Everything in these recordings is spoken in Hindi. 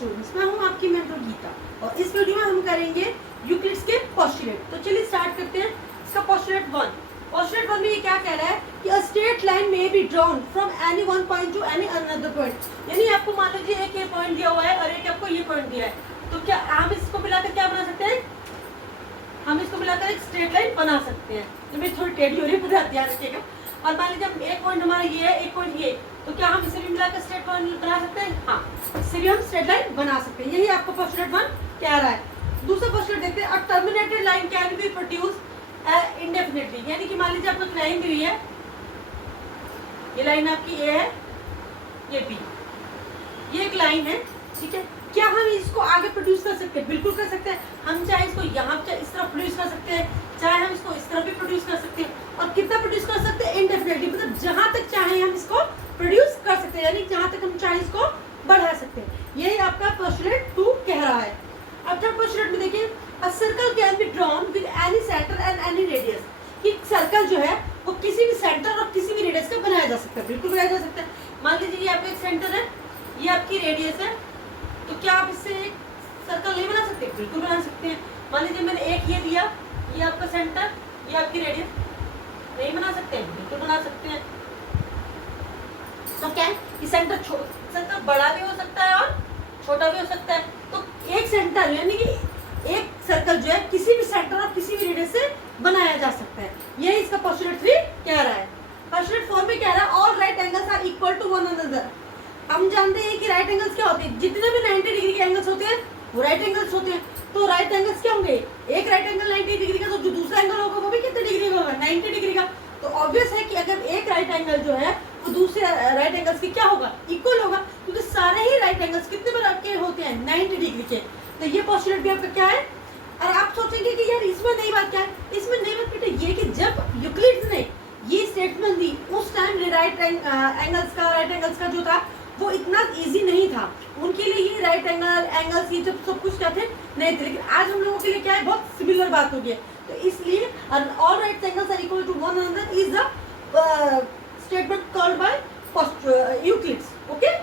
स्टूडेंट्स, मैं हूं आपकी मेंटर गीता और इस वीडियो में हम करेंगे यूक्लिड्स के पोस्टुलेट। तो चलिए स्टार्ट करते हैं इसका पोस्टुलेट 1। पोस्टुलेट 1 में ये क्या कह रहा है कि अ स्ट्रेट लाइन में be drawn from any one point two any another point. यानी आपको मान लीजिए एक ये पॉइंट दिया हुआ है और एक आपको ये पॉइंट दिया है, तो क्या हम इसको मिलाकर क्या बना सकते हैं? हम इसको मिलाकर एक स्ट्रेट लाइन बना सकते हैं। तो मैं थोड़ी टेढ़ी हो रही है, ध्यान रखिएगा। और मान लीजिए एक पॉइंट हमारा ये है, एक पॉइंट ये, तो क्या हम इसे भी मिलाकर स्ट्रेट लाइन बना सकते हैं? हाँ, इससे भी हम स्ट्रेट लाइन बना सकते हैं। यही आपको पोस्टुलेट 1 कह रहा है। दूसरा पोस्टुलेट देखते हैं, a terminated line can be produce indefinitely. यानी कि मान लीजिए आपको एक लाइन दी हुई है, ये लाइन आपकी ए है, ये बी, ये एक लाइन है, ठीक है। क्या हम इसको आगे प्रोड्यूस कर सकते हैं? बिल्कुल कर सकते हैं। हम चाहे इसको यहाँ इस तरफ प्रोड्यूस कर सकते हैं, चाहे हम इसको इस तरफ भी प्रोड्यूस कर सकते हैं। और कितना प्रोड्यूस कर सकते हैं? इनडेफिनिटली, मतलब जहां तक चाहे हम इसको प्रोड्यूस कर सकते हैं, यानी जहां तक हम चाहे इसको बढ़ा सकते हैं। यही आपका पोस्टुलेट 2 कह रहा है। अब जब पोस्टुलेट में देखिए, a circle can be drawn with any centre and any radius. कि सर्कल जो है वो किसी भी सेंटर और किसी भी रेडियस का बनाया जा सकता है। बिल्कुल बनाया जा सकता है। मान लीजिए ये आपका एक सेंटर है, ये आपकी रेडियस है, तो क्या आप इससे एक सर्कल नहीं बना सकते? बिल्कुल बना सकते हैं। मान लीजिए मैंने एक ये दिया, ये आपका सेंटर, ये आपकी रेडियस, नहीं बना सकते हैं? बिल्कुल बना सकते हैं। तो क्या है, ये सेंटर बड़ा भी हो सकता है और छोटा भी हो सकता है। तो एक सेंटर यानी कि एक सर्कल जो है किसी भी सेंटर और किसी भी रेडियस से बनाया जा सकता है। यही इसका पोस्टुलेट 3 कह रहा है। पोस्टुलेट 4 में कह रहा है all right angles are equal to one another. हम जानते हैं कि राइट एंगल्स क्या होते हैं? जितने भी 90 डिग्री के एंगल्स होते हैं वो राइट एंगल्स होते हैं। तो राइट एंगल्स क्या होंगे? एक राइट एंगल 90 डिग्री का, तो जो दूसरा एंगल होगा वो भी कितने डिग्री का होगा? 90 डिग्री का। तो ऑब्वियस है कि अगर एक राइट एंगल जो है वो दूसरे राइट एंगल्स की क्या होगा? इक्वल होगा, क्योंकि सारे ही राइट एंगल्स कितने बराबर के होते हैं? 90 डिग्री के। तो ये पोस्टुलेट भी आपका क्या है? और आप सोचेंगे कि यार इसमें नई बात क्या है? इसमें नई बात बेटा ये कि जब यूक्लिड्स ने ये स्टेटमेंट दी उस टाइम राइट एंगल्स का जो था वो इतना इजी नहीं था। उनके लिए ये राइट एंगल्स ये जब सब कुछ क्या थे नहीं थे, लेकिन आज हम लोगों के लिए क्या है, बहुत सिमिलर बात हो गई है। तो इसलिए all right angles are equal to one another is the statement called by Euclid's. Okay,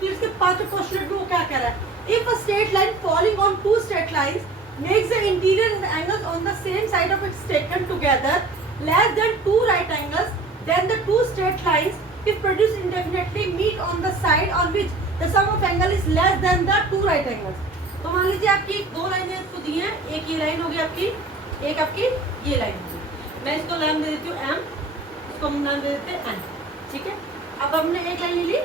फिर इसके पांचवें पोस्टुलेट में वो क्या कह रहा है? If a straight line following on two straight lines makes the interior and the angles on the same side of its taken together less than two right angles, then the two straight lines if produced indefinitely meet on the side on which the sum of angle is less than the two right angles। तो मान लीजिए आपकी दो लाइनें इसको दी हैं, एक ये लाइन होगी आपकी, एक आपकी ये लाइन होगी। मैं इसको नाम दे देती हूँ M, इसको हम नाम दे देते हैं N, ठीक है। अब हमने एक लाइन ले ली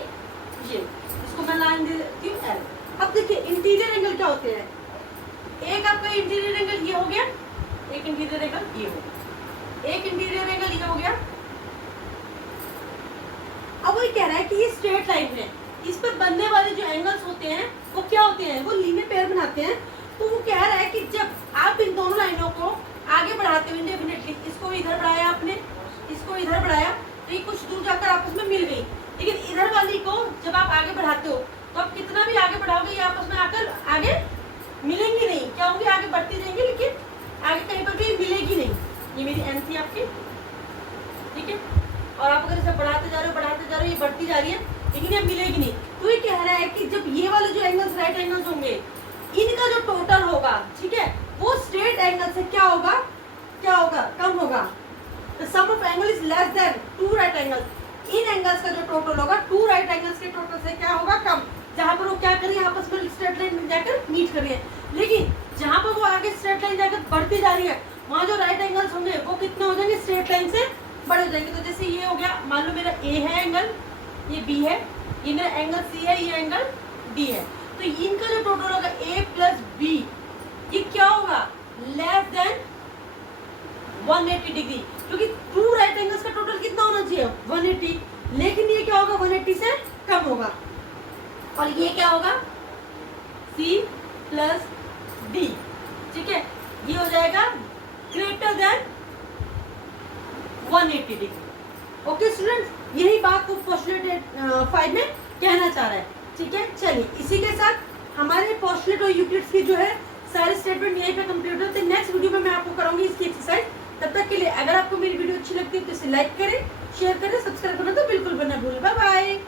ये, इसको मैं नाम दे देती हूँ L। अब देखिए इंटीरियर एंगल क्या होते हैं? एक आपका इंटीरियर एंगल ये हो गया, एक इंटीरियर एंगल ये हो गया, एक इंटीरियर एंगल ये हो गया। अब वो कह रहा है कि ये स्ट्रेट लाइन है, इस पर बनने वाले जो एंगल्स होते हैं वो क्या होते हैं? वो लीनियर पेयर बनाते हैं। तो वो कह रहा है कि जब आप इन दोनों लाइनों को आगे बढ़ाते हो इंडेफिनिटली, इसको इधर बढ़ाया आपने, इसको इधर बढ़ाया, तो ये कुछ दूर जाकर आपस में मिल गई। लेकिन इधर वाली को जब आप आगे बढ़ाते हो तो आप कितना भी आगे बढ़ाओगे ये आपस में आकर आगे मिलेंगी नहीं। क्या होंगे? आगे बढ़ती जाएंगे, लेकिन आगे कहीं पर भी मिलेगी नहीं। ये मेरी एन थी आपकी, ठीक है। और आप अगर इसे बढ़ाते जा रहे हो ये बढ़ती जा रही है, लेकिन ये मिलेगी नहीं। तो ये कह रहा है कि जब ये वाले जो एंगल्स राइट एंगल्स होंगे इनका जो टोटल होगा, ठीक है, वो स्ट्रेट एंगल से क्या होगा? कम होगा। The sum of angle is less than two right angles. इन एंगल्स का जो टोटल होगा टू राइट एंगल्स के टोटल से क्या होगा? कम। जहाँ पर वो क्या कर रही है, आपस में स्ट्रेट लाइन में जाकर मीट कर रही है। लेकिन जहाँ पर वो आगे स्ट्रेट लाइन जाकर बढ़ती जा रही है वहाँ जो राइट एंगल्स होंगे वो कितने हो जाएंगे? स्ट्रेट लाइन से बड़े हो जाएंगे। तो जैसे ये हो गया, मान लो मेरा ए है एंगल, ये बी है, ये मेरा एंगल सी है, ये एंगल डी है। तो इनका जो टोटल होगा ए प्लस बी, ये क्या होगा? लेस देन 180 डिग्री, क्योंकि टू राइट एंगल्स का टोटल कितना होना चाहिए? 180, लेकिन ये क्या होगा? 180 से कम होगा। और ये क्या होगा? C प्लस डी, ठीक है। ये हो जाएगा greater than 180 degree. Okay students, यही बात वो पोस्टुलेट 5 में कहना चाह रहा है, ठीक है। चलिए इसी के साथ हमारे पोस्टुलेट और यूक्लिड्स की जो है सारे स्टेटमेंट यहीं पे कंप्लीट होते हैं। नेक्स्ट वीडियो में मैं आपको कराऊंगी इसकी एक्सरसाइज। तब तक के लिए अगर आपको मेरी वीडियो अच्छी लगती है तो इसे लाइक करें, शेयर करें, सब्सक्राइब करना तो बिल्कुल ना भूलें। Bye bye.